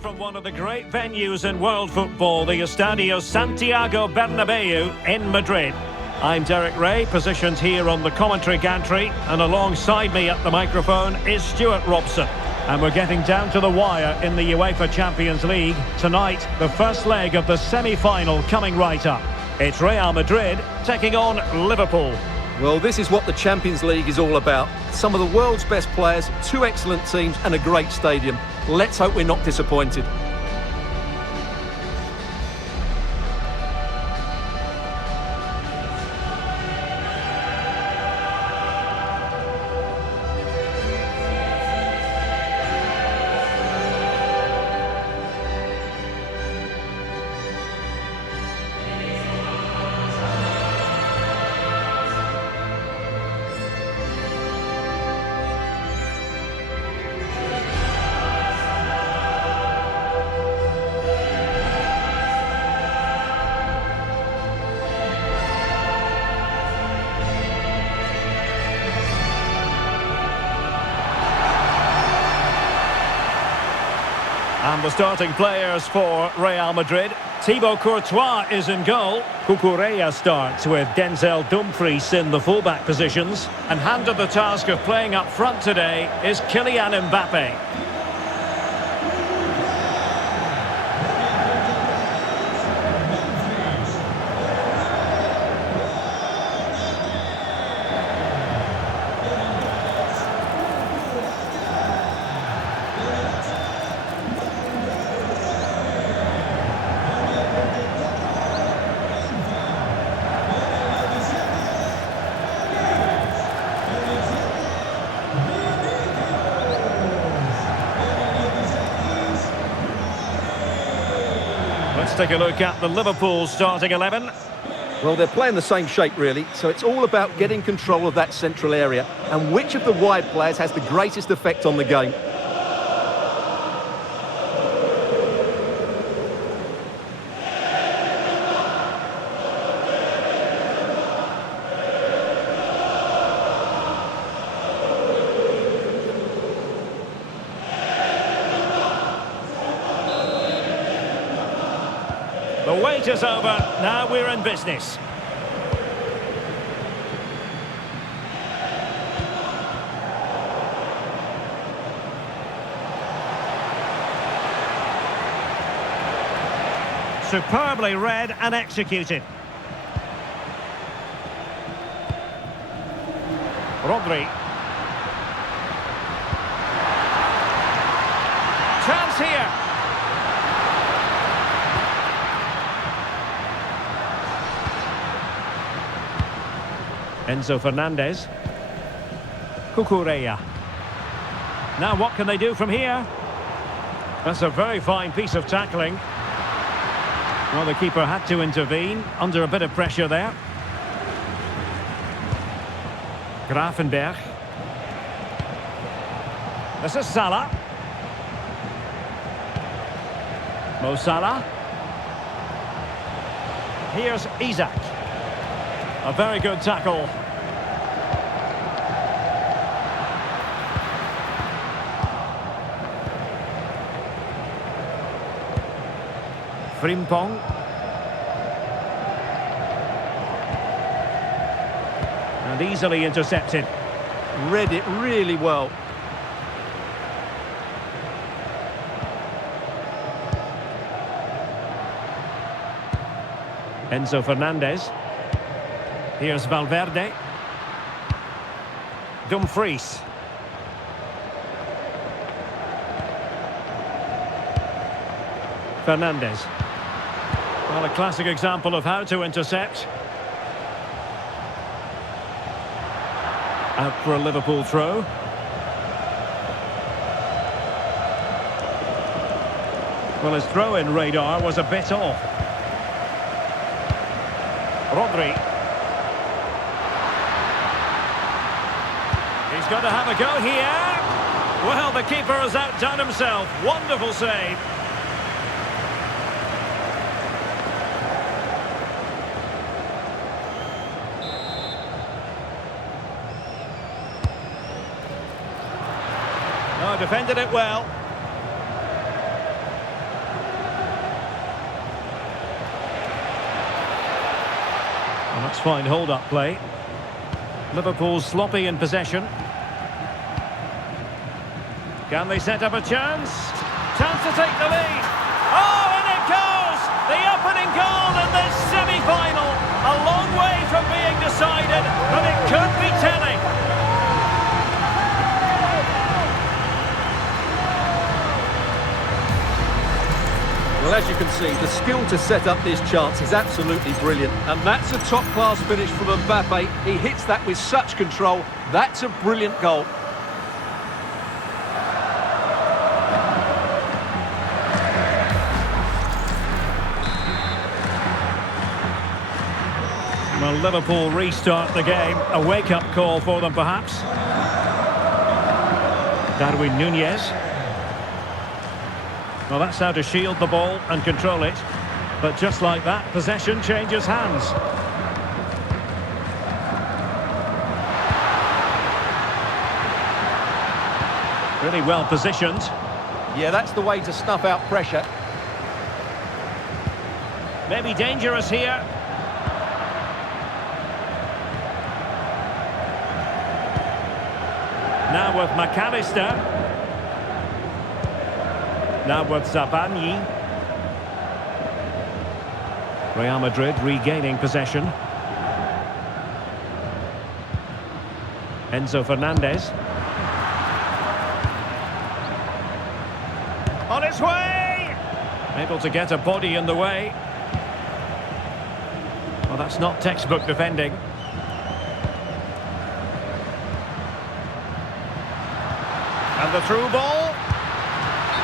From one of the great venues in world football, the Estadio Santiago Bernabeu in Madrid. I'm Derek Ray, positioned here on the commentary gantry, and alongside me at the microphone is Stuart Robson. And we're getting down to the wire in the UEFA Champions League. Tonight, the first leg of the semi-final coming right up. It's Real Madrid taking on Liverpool. Well, this is what the Champions League is all about. Some of the world's best players, two excellent teams and a great stadium. Let's hope we're not disappointed. And the starting players for Real Madrid. Thibaut Courtois is in goal. Cucurella starts with Denzel Dumfries in the fullback positions. And handed the task of playing up front today is Kylian Mbappe. Let's take a look at the Liverpool starting 11. Well, they're playing the same shape, really, so it's all about getting control of that central area and which of the wide players has the greatest effect on the game. The wait is over, now we're in business. Superbly read and executed. Rodri. Chance here. Enzo Fernandez. Cucurella. Now what can they do from here? That's a very fine piece of tackling. Well, the keeper had to intervene, under a bit of pressure there. Gravenberch. This is Salah. Mo Salah. Here's Isak. A very good tackle. Frimpong. And easily intercepted. Read it really well. Enzo Fernandez. Here's Valverde. Dumfries. Fernandez. Well, a classic example of how to intercept. Out for a Liverpool throw. Well, his throw-in radar was a bit off. Rodri. He's got to have a go here. Well, the keeper has outdone himself. Wonderful save. Oh, defended it well. That's fine hold-up play. Liverpool sloppy in possession. Can they set up a chance? Chance to take the lead. Oh, and it goes! The opening goal in this semi-final. A long way from being decided, but it could be telling. Well, as you can see, the skill to set up this chance is absolutely brilliant. And that's a top-class finish from Mbappe. He hits that with such control. That's a brilliant goal. Well, Liverpool restart the game. A wake-up call for them, perhaps. Darwin Nunez. Well, that's how to shield the ball and control it. But just like that, possession changes hands. Really well positioned. Yeah, that's the way to snuff out pressure. Maybe dangerous here. Now with McAllister. Now with Zabarni. Real Madrid regaining possession. Enzo Fernandez. On its way! Able to get a body in the way. Well, that's not textbook defending. And the through ball.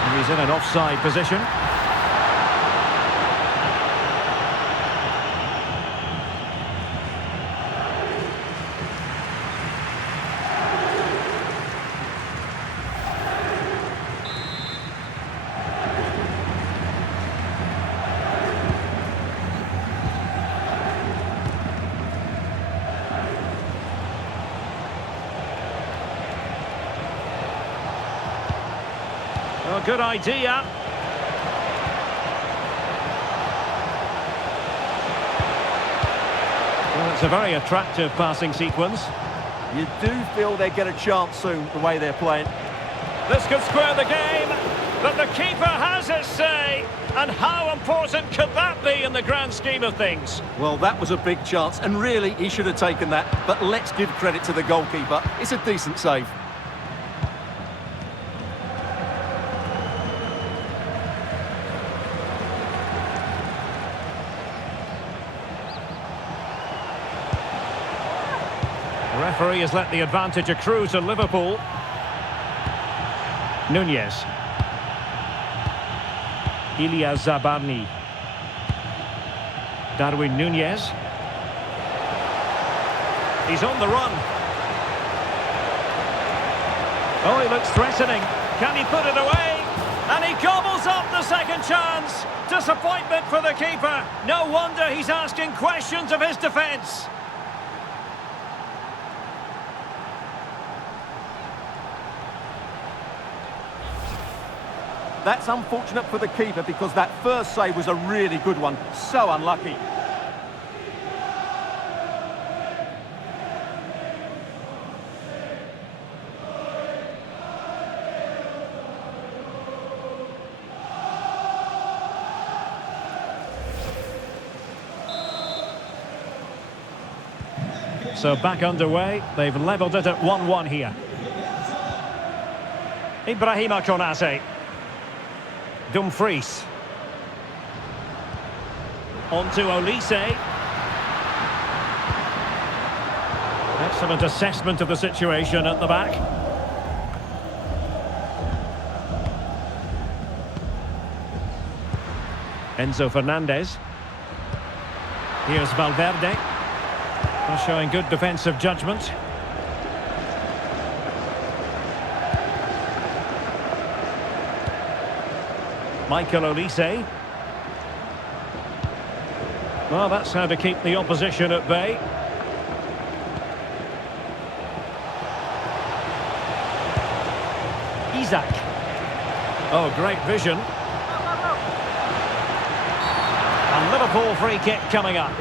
And he's in an offside position. Well, good idea. Well, it's a very attractive passing sequence. You do feel they get a chance soon, the way they're playing. This could square the game, but the keeper has his say. And how important could that be in the grand scheme of things? Well, that was a big chance, and really, he should have taken that. But let's give credit to the goalkeeper. It's a decent save. The referee has let the advantage accrue to Liverpool. Nunez. Zabarni. Darwin Nunez. He's on the run. Oh, he looks threatening. Can he put it away? And he gobbles up the second chance. Disappointment for the keeper. No wonder he's asking questions of his defence. That's unfortunate for the keeper because that first save was a really good one. So unlucky. So back underway. They've levelled it at 1-1 here. Ibrahima Konate. Dumfries. On to Olise. Excellent assessment of the situation at the back. Enzo Fernandez. Here's Valverde. Showing good defensive judgment. Michael Olise. Well, that's how to keep the opposition at bay. Isaac. Oh, great vision. And Liverpool free kick coming up.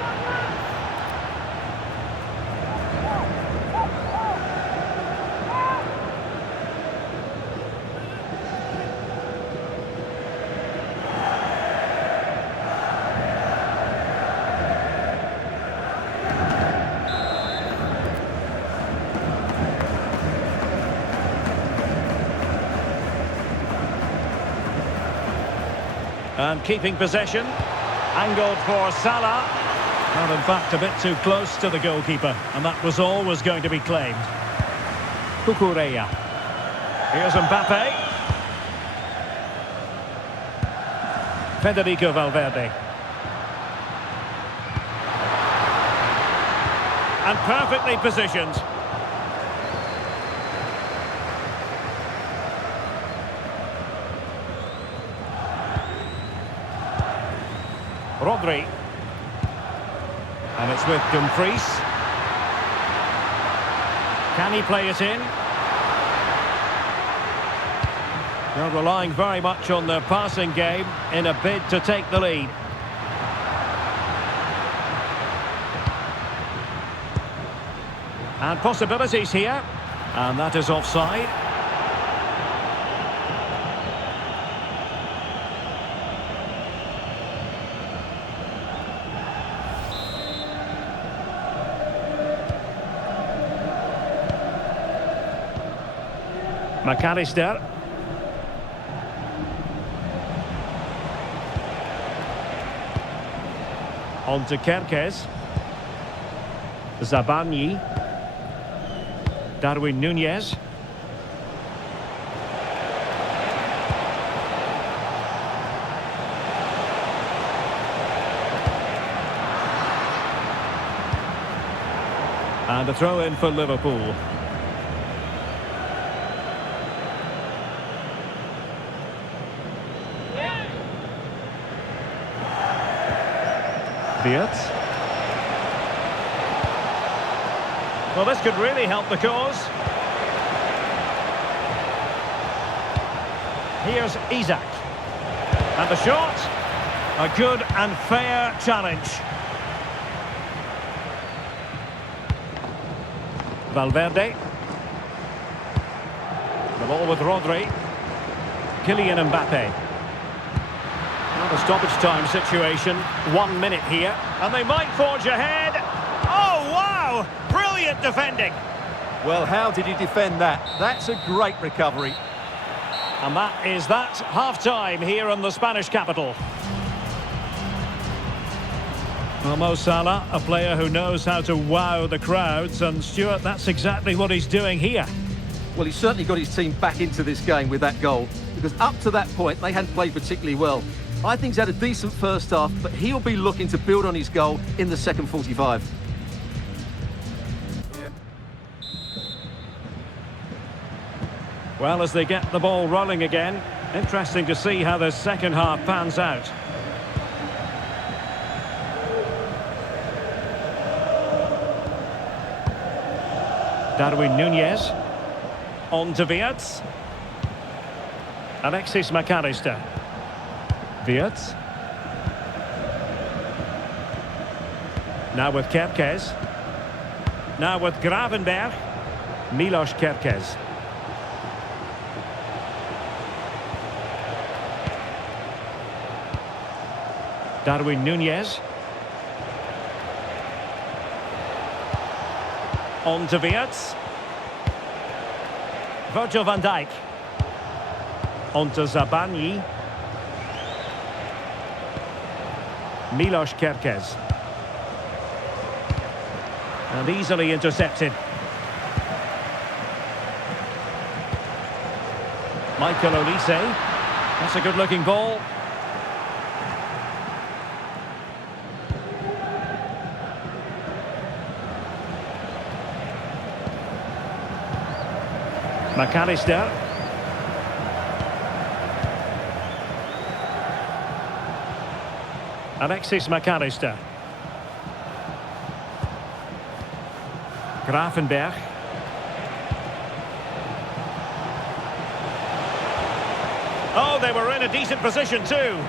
And keeping possession. Angled for Salah. And in fact, a bit too close to the goalkeeper. And that was always going to be claimed. Cucurella. Here's Mbappe. Federico Valverde. And perfectly positioned. Rodri. And it's with Dumfries. Can he play it in? They're relying very much on their passing game in a bid to take the lead. And possibilities here. And that is offside. McAllister. On to Kerkez. Zabani. Darwin Nunez. And a throw in for Liverpool. Wirtz. Well, this could really help the cause. Here's Isak. And the shot. A good and fair challenge. Valverde. The ball with Rodri. Kylian Mbappe. Now the stoppage time situation. 1 minute here. And they might forge ahead. Oh, wow! Brilliant defending. Well, how did he defend that? That's a great recovery. And that is that. Half-time here in the Spanish capital. Well, Mo Salah, a player who knows how to wow the crowds. And, Stuart, that's exactly what he's doing here. Well, he certainly got his team back into this game with that goal. Because up to that point, they hadn't played particularly well. I think he's had a decent first half, but he'll be looking to build on his goal in the second 45. Well, as they get the ball rolling again, interesting to see how the second half pans out. Darwin Nunez. On to Wirtz. Alexis McAllister. Wirtz. Now with Kerkez. Now with Gravenberg. Milos Kerkez. Darwin Nunez. On to Wirtz. Virgil van Dijk. On to Zabani. Milos Kerkez. And easily intercepted. Michael Olise. That's a good-looking ball. McAllister. Alexis McAllister. Gravenberg. Oh, they were in a decent position too.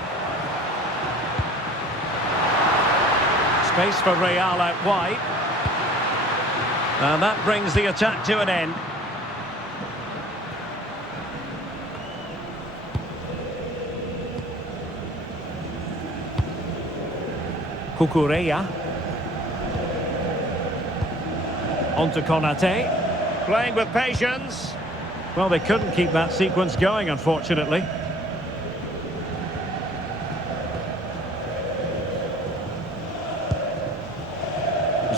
Space for Real out wide. And that brings the attack to an end. Cucurella. On to Konate. Playing with patience. Well, they couldn't keep that sequence going, unfortunately.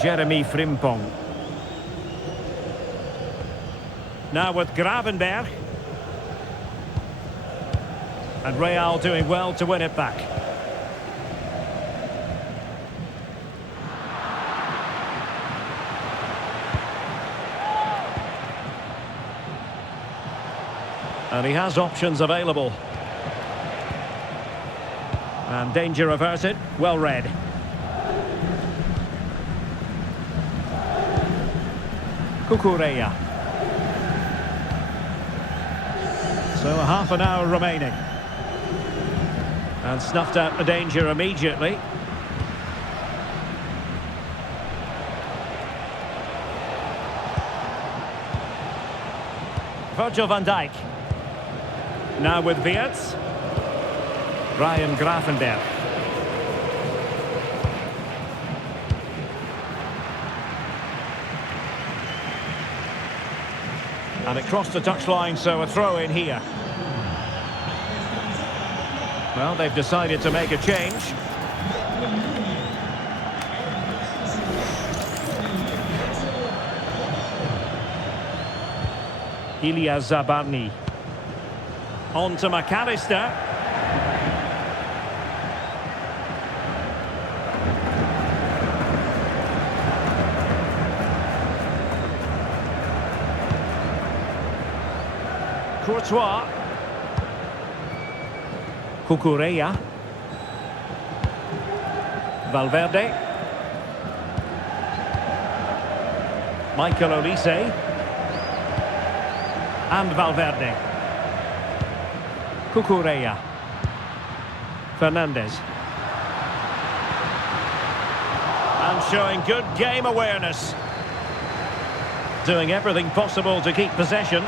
Jeremy Frimpong. Now with Gravenberg. And Real doing well to win it back. And he has options available. And danger averted. Well read. Cucurella. So a half an hour remaining. And snuffed out the danger immediately. Virgil van Dijk. Now with Weerts. Ryan Gravenberg. And it crossed the touchline, so a throw in here. Well, they've decided to make a change. Ilya Zabarny. On to McAllister. Courtois. Cucurella. Valverde. Michael Olise. And Valverde. Cucurella. Fernandez. And showing good game awareness. Doing everything possible to keep possession.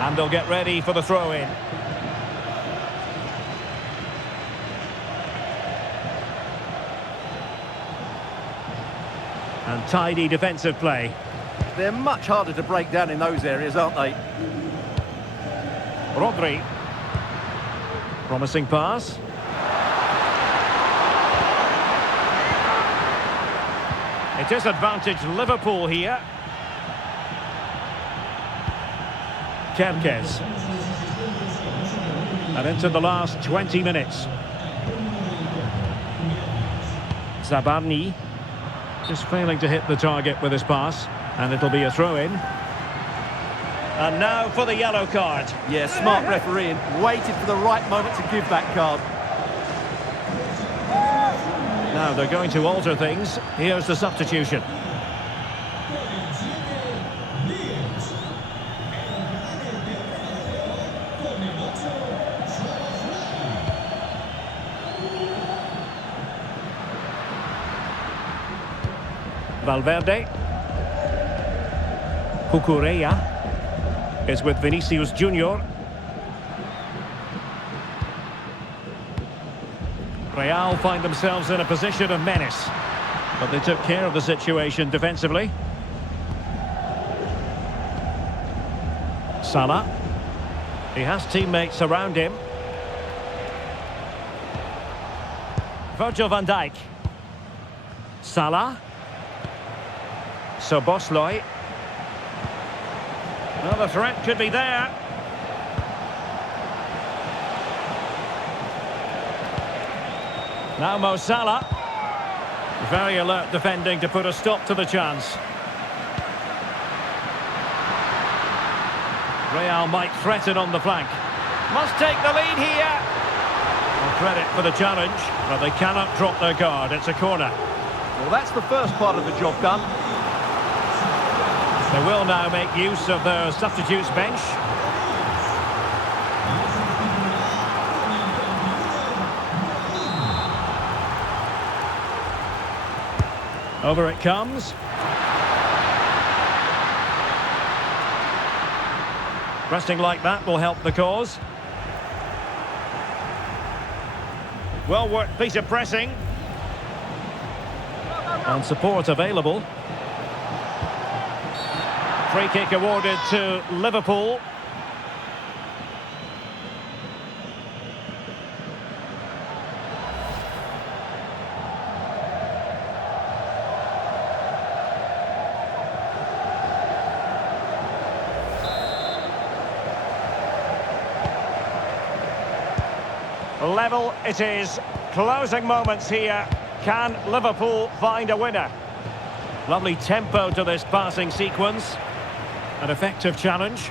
And they'll get ready for the throw-in. And tidy defensive play. They're much harder to break down in those areas, aren't they? Rodri. Promising pass. It is advantage Liverpool here. Kerkez. And into the last 20 minutes. Zabarny. Just failing to hit the target with his pass. And it'll be a throw-in. And now for the yellow card. Yeah, smart refereeing. Waited for the right moment to give that card. Now they're going to alter things. Here's the substitution. Valverde. Cucurella is with Vinicius Junior. Real find themselves in a position of menace, but they took care of the situation defensively. Salah. He has teammates around him. Virgil van Dijk. Salah. Szoboszlai. Well, the threat could be there. Now Mo Salah. Very alert defending to put a stop to the chance. Real might threaten on the flank. Must take the lead here. Well, credit for the challenge, but they cannot drop their guard. It's a corner. Well, that's the first part of the job done. They will now make use of their substitutes bench. Over it comes. Resting like that will help the cause. Well worked piece of pressing. And support available. Free kick awarded to Liverpool. Level it is. Closing moments here. Can Liverpool find a winner? Lovely tempo to this passing sequence. An effective challenge.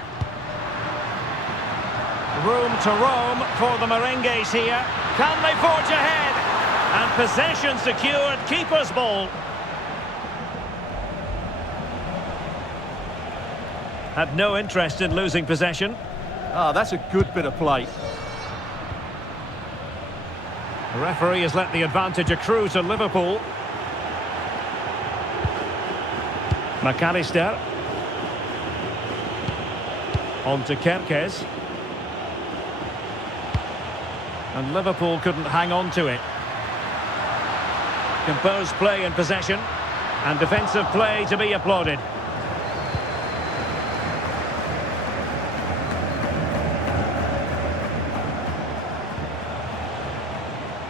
Room to roam for the Merengues here. Can they forge ahead? And possession secured. Keeper's ball. Had no interest in losing possession. Ah, that's a good bit of play. The referee has let the advantage accrue to Liverpool. McAllister. On to Kerkez. And Liverpool couldn't hang on to it. Composed play in possession. And defensive play to be applauded.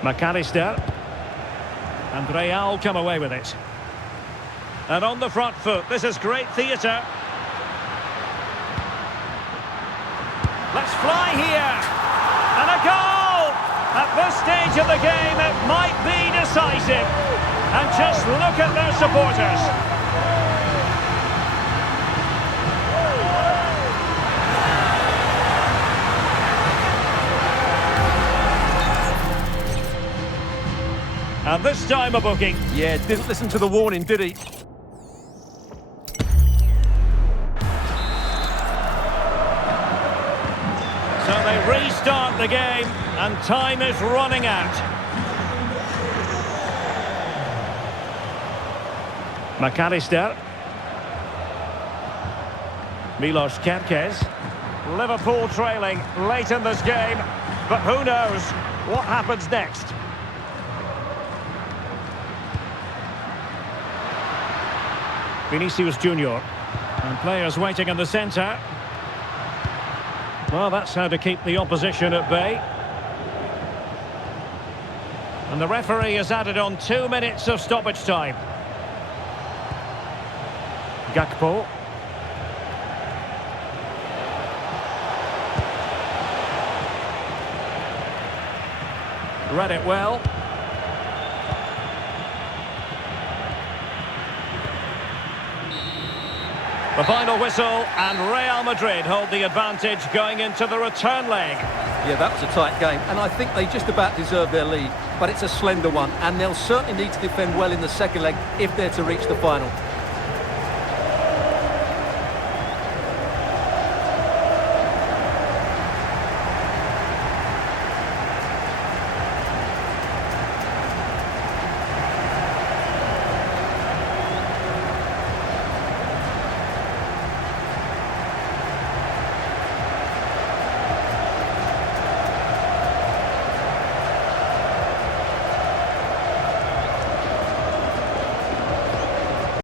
McAllister. And Real come away with it. And on the front foot, this is great theatre. Let's fly here. And a goal! At this stage of the game, it might be decisive. And just look at their supporters. And this time a booking. Yeah, didn't listen to the warning, did he? So they restart the game, and time is running out. McAllister. Milos Kerkez. Liverpool trailing late in this game, but who knows what happens next. Vinicius Junior. And players waiting in the centre. Well, that's how to keep the opposition at bay. And the referee has added on 2 minutes of stoppage time. Gakpo. Read it well. The final whistle, and Real Madrid hold the advantage going into the return leg. Yeah, that was a tight game, and I think they just about deserve their lead, but it's a slender one, and they'll certainly need to defend well in the second leg if they're to reach the final.